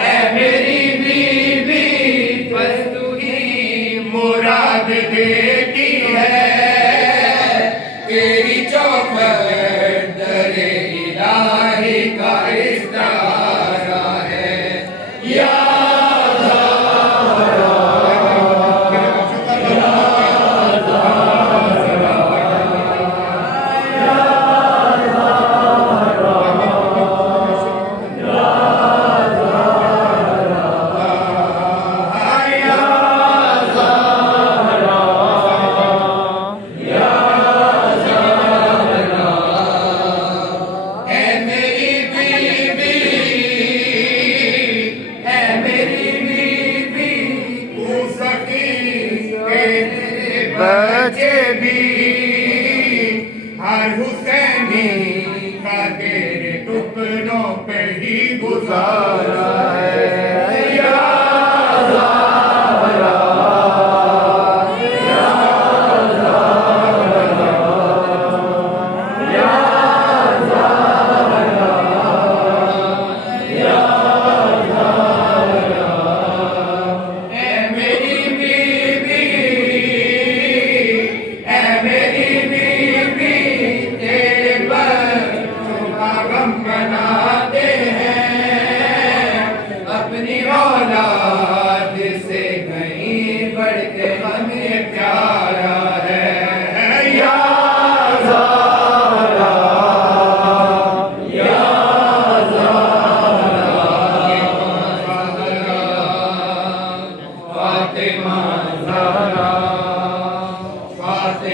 ऐ मेरी बीवी बस तू ही मुराद देती है, तेरी चौखट दरे इलाही का इस्तारा है। या बचे भी हर हुसैनी का तेरे टुकड़ों पे ही गुजारा